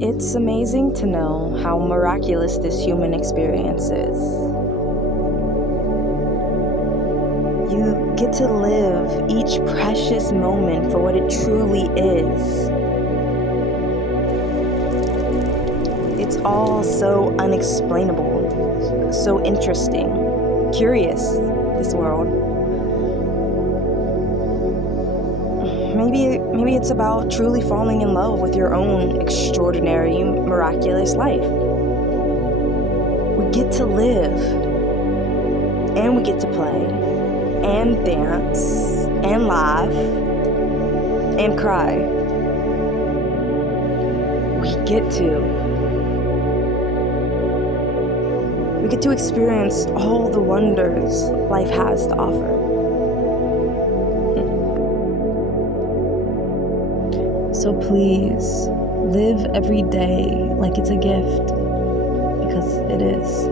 It's amazing to know how miraculous this human experience is. You get to live each precious moment for what it truly is. It's all so unexplainable, so interesting, curious, this world. Maybe it's about truly falling in love with your own extraordinary, miraculous life. We get to live, and we get to play, and dance, and laugh, and cry. We get to experience all the wonders life has to offer. So please, live every day like it's a gift, because it is.